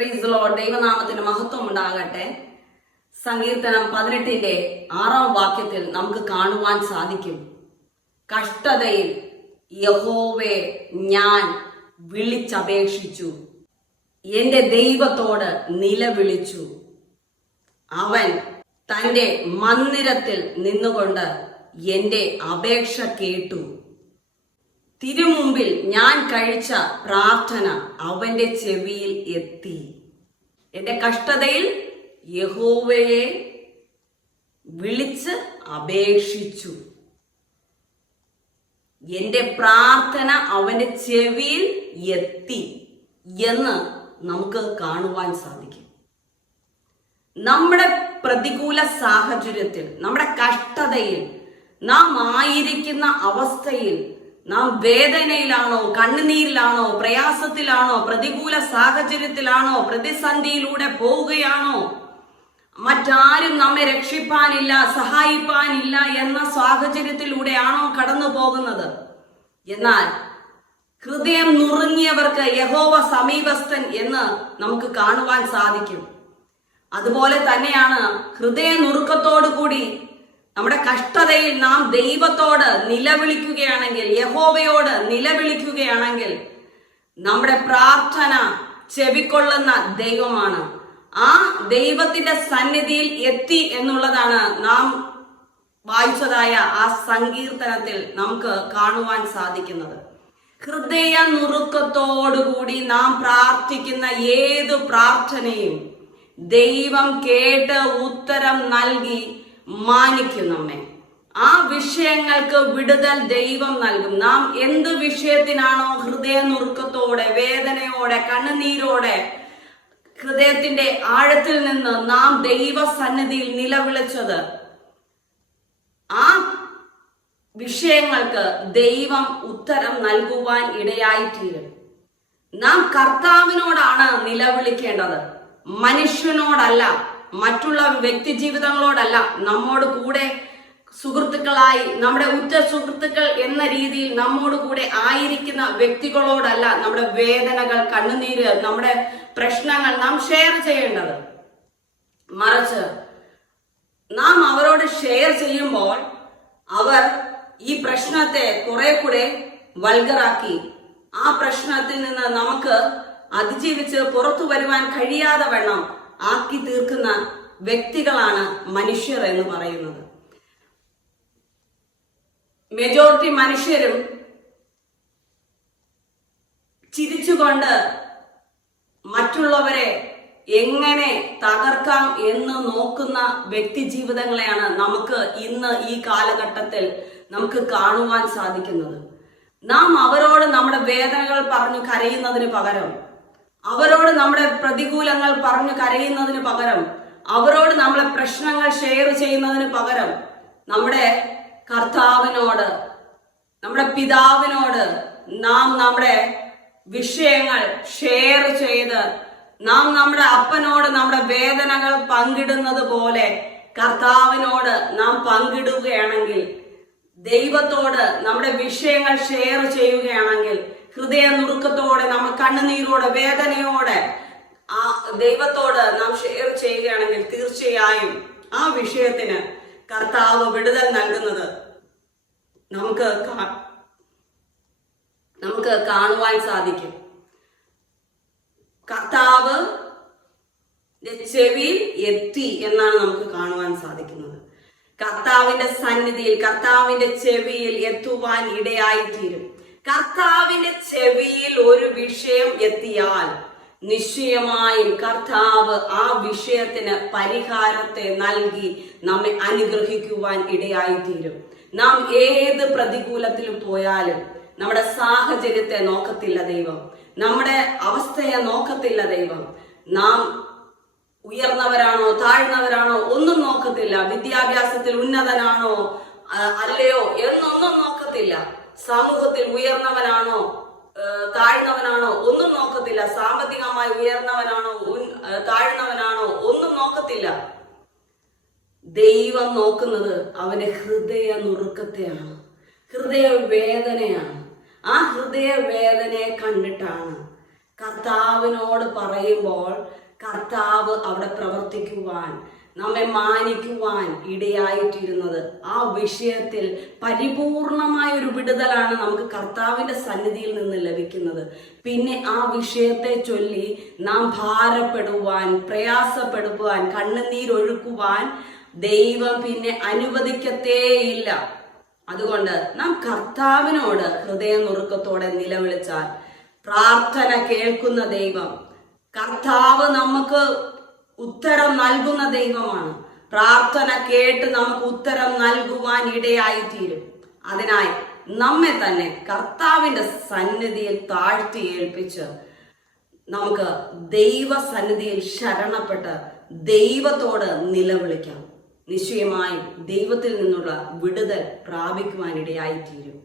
Price law ദൈവനാമത്തിന് മഹത്വം ഉണ്ടാകട്ടെ. സങ്കീർത്തനം പതിനെട്ടിന്റെ ആറാം വാക്യത്തിൽ നമുക്ക് കാണുവാൻ സാധിക്കും. കഷ്ടതയിൽ യഹോവെ ഞാൻ വിളിച്ചപേക്ഷിച്ചു. എന്റെ ദൈവത്തോട് നിലവിളിച്ചു. അവൻ തന്റെ മന്ദിരത്തിൽ നിന്നുകൊണ്ട് എന്റെ അപേക്ഷ കേട്ടു. തിരുമുമ്പിൽ ഞാൻ കഴിച്ച പ്രാർത്ഥന അവന്റെ ചെവിയിൽ എത്തി. എന്റെ കഷ്ടതയിൽ യഹോവയെ വിളിച്ച് അപേക്ഷിച്ചു. എന്റെ പ്രാർത്ഥന അവന്റെ ചെവിയിൽ എത്തി എന്ന് നമുക്ക് കാണുവാൻ സാധിക്കും. നമ്മുടെ പ്രതികൂല സാഹചര്യത്തിൽ നമ്മുടെ കഷ്ടതയിൽ നാം ആയിരിക്കുന്ന അവസ്ഥയിൽ നാം വേദനയിലാണോ കണ്ണുനീരിലാണോ പ്രയാസത്തിലാണോ പ്രതികൂല സാഹചര്യത്തിലാണോ പ്രതിസന്ധിയിലൂടെ പോവുകയാണോ? മറ്റാരും നമ്മെ രക്ഷിപ്പാനില്ല സഹായിപ്പാനില്ല എന്ന സാഹചര്യത്തിലൂടെയാണോ കടന്നു പോകുന്നത്? എന്നാൽ ഹൃദയം നുറുങ്ങിയവർക്ക് യഹോവ സമീപസ്ഥൻ എന്ന് നമുക്ക് കാണുവാൻ സാധിക്കും. അതുപോലെ തന്നെയാണ് ഹൃദയ നുറുക്കത്തോടു കൂടി നമ്മുടെ കഷ്ടതയിൽ നാം ദൈവത്തോട് നിലവിളിക്കുകയാണെങ്കിൽ യഹോവയോട് നിലവിളിക്കുകയാണെങ്കിൽ നമ്മുടെ പ്രാർത്ഥന ചെവിക്കൊള്ളുന്ന ദൈവമാണ്. ആ ദൈവത്തിന്റെ സന്നിധിയിൽ എത്തി എന്നുള്ളതാണ് നാം വായിച്ചതായ ആ സങ്കീർത്തനത്തിൽ നമുക്ക് കാണുവാൻ സാധിക്കുന്നത്. ഹൃദയ നുറുക്കത്തോടുകൂടി നാം പ്രാർത്ഥിക്കുന്ന ഏതു പ്രാർത്ഥനയും ദൈവം കേട്ട് ഉത്തരം നൽകി മാനിക്കും നമ്മെ ആ വിഷയങ്ങൾക്ക് വിടുതൽ ദൈവം നൽകും. നാം എന്ത് വിഷയത്തിനാണോ ഹൃദയ നുറുക്കത്തോടെ വേദനയോടെ കണ്ണുനീരോടെ ഹൃദയത്തിന്റെ ആഴത്തിൽ നിന്ന് നാം ദൈവസന്നിധിയിൽ നിലവിളിച്ചത് ആ വിഷയങ്ങൾക്ക് ദൈവം ഉത്തരം നൽകുവാൻ ഇടയായിത്തീരും. നാം കർത്താവിനോടാണ് നിലവിളിക്കേണ്ടത്. മനുഷ്യനോടല്ല. മറ്റുള്ള വ്യക്തി ജീവിതങ്ങളോടല്ല നമ്മോട് കൂടെ സുഹൃത്തുക്കളായി നമ്മുടെ ഉറ്റ സുഹൃത്തുക്കൾ എന്ന രീതിയിൽ നമ്മോട് കൂടെ ആയിരിക്കുന്ന വ്യക്തികളോടല്ല നമ്മുടെ വേദനകൾ കണ്ണുനീര് നമ്മുടെ പ്രശ്നങ്ങൾ നാം ഷെയർ ചെയ്യേണ്ടത്. മറിച്ച് നാം അവരോട് ഷെയർ ചെയ്യുമ്പോൾ അവർ ഈ പ്രശ്നത്തെ കുറെ കൂടെ വൾഗറാക്കി ആ പ്രശ്നത്തിൽ നിന്ന് നമുക്ക് അതിജീവിച്ച് പുറത്തു വരുവാൻ കഴിയാതെ വണ്ണം ആക്കി തീർക്കുന്ന വ്യക്തികളാണ് മനുഷ്യർ എന്ന് പറയുന്നത്. മെജോറിറ്റി മനുഷ്യരും ചിരിച്ചുകൊണ്ട് മറ്റുള്ളവരെ എങ്ങനെ തകർക്കാം എന്ന് നോക്കുന്ന വ്യക്തി ജീവിതങ്ങളെയാണ് നമുക്ക് ഇന്ന് ഈ കാലഘട്ടത്തിൽ നമുക്ക് കാണുവാൻ സാധിക്കുന്നത്. നാം അവരോട് നമ്മുടെ വേദനകൾ പറഞ്ഞു കരയുന്നതിന് പകരം അവരോട് നമ്മുടെ പ്രതികൂലങ്ങൾ പറഞ്ഞു കരയുന്നതിന് പകരം അവരോട് നമ്മളെ പ്രശ്നങ്ങൾ ഷെയർ ചെയ്യുന്നതിന് പകരം നമ്മുടെ കർത്താവിനോട് നമ്മുടെ പിതാവിനോട് നാം നമ്മുടെ വിഷയങ്ങൾ ഷെയർ ചെയ്ത് നാം നമ്മുടെ അപ്പനോട് നമ്മുടെ വേദനകൾ പങ്കിടുന്നത് പോലെ കർത്താവിനോട് നാം പങ്കിടുകയാണെങ്കിൽ ദൈവത്തോട് നമ്മുടെ വിഷയങ്ങൾ ഷെയർ ചെയ്യുകയാണെങ്കിൽ ഹൃദയ നുറുക്കത്തോടെ നമ്മൾ കണ്ണുനീരോടെ വേദനയോടെ ആ ദൈവത്തോട് നാം ഷെയർ ചെയ്യുകയാണെങ്കിൽ തീർച്ചയായും ആ വിഷയത്തിന് കർത്താവ് വിടുതൽ നൽകുന്നത് നമുക്ക് നമുക്ക് കാണുവാൻ സാധിക്കും. കർത്താവ് ചെവിയിൽ എത്തി എന്നാണ് നമുക്ക് കാണുവാൻ സാധിക്കുന്നത്. കർത്താവിന്റെ സന്നിധിയിൽ കർത്താവിന്റെ ചെവിയിൽ എത്തുവാൻ ഇടയായിത്തീരും. കർത്താവിന്റെ ചെവിയിൽ ഒരു വിഷയം എത്തിയാൽ നിശ്ചയമായും കർത്താവ് ആ വിഷയത്തിന് പരിഹാരത്തെ നൽകി നമ്മെ അനുഗ്രഹിക്കുവാൻ ഇടയായിത്തീരും. നാം ഏത് പ്രതികൂലത്തിലും പോയാലും നമ്മുടെ സാഹചര്യത്തെ നോക്കത്തില്ല ദൈവം. നമ്മുടെ അവസ്ഥയെ നോക്കത്തില്ല ദൈവം. നാം ഉയർന്നവരാണോ താഴ്ന്നവരാണോ ഒന്നും നോക്കത്തില്ല. വിദ്യാഭ്യാസത്തിൽ ഉന്നതനാണോ അല്ലയോ എന്നൊന്നും നോക്കത്തില്ല. സമൂഹത്തിൽ ഉയർന്നവനാണോ താഴ്ന്നവനാണോ ഒന്നും നോക്കത്തില്ല. സാമ്പത്തികമായി ഉയർന്നവനാണോ താഴ്ന്നവനാണോ ഒന്നും നോക്കത്തില്ല. ദൈവം നോക്കുന്നത് അവന്റെ ഹൃദയ നുറുക്കത്തെയാണ്. ഹൃദയ വേദനയാണ്. ആ ഹൃദയ വേദനയെ കണ്ടിട്ടാണ് കർത്താവിനോട് പറയുമ്പോൾ കർത്താവ് അവിടെ പ്രവർത്തിക്കുവാൻ നമ്മെ മാനിക്കുവാൻ ഇടയായിട്ടിരുന്നത്. ആ വിഷയത്തിൽ പരിപൂർണമായ ഒരു വിടുതലാണ് നമുക്ക് കർത്താവിന്റെ സന്നിധിയിൽ നിന്ന് ലഭിക്കുന്നത്. പിന്നെ ആ വിഷയത്തെ ചൊല്ലി നാം ഭാരപ്പെടുവാൻ പ്രയാസപ്പെടുവാൻ കണ്ണുനീരൊഴുക്കുവാൻ ദൈവം പിന്നെ അനുവദിക്കത്തേയില്ല. അതുകൊണ്ട് നാം കർത്താവിനോട് ഹൃദയനുറുക്കത്തോടെ നിലവിളിച്ചാൽ പ്രാർത്ഥന കേൾക്കുന്ന ദൈവം കർത്താവ് നമുക്ക് ഉത്തരം നൽകുന്ന ദൈവമാണ്. പ്രാർത്ഥന കേട്ട് നമുക്ക് ഉത്തരം നൽകുവാൻ ഇടയായി തീരും അതിനായി നമ്മെ തന്നെ കർത്താവിന്റെ സന്നിധിയിൽ താഴ്ത്തി ഏൽപ്പിച്ച് നമുക്ക് ദൈവ സന്നിധിയിൽ ശരണപ്പെട്ട് ദൈവത്തോട് നിലവിളിക്കാം. നിശ്ചയമായും ദൈവത്തിൽ നിന്നുള്ള വിടുതൽ പ്രാപിക്കുവാനിടയായിത്തീരും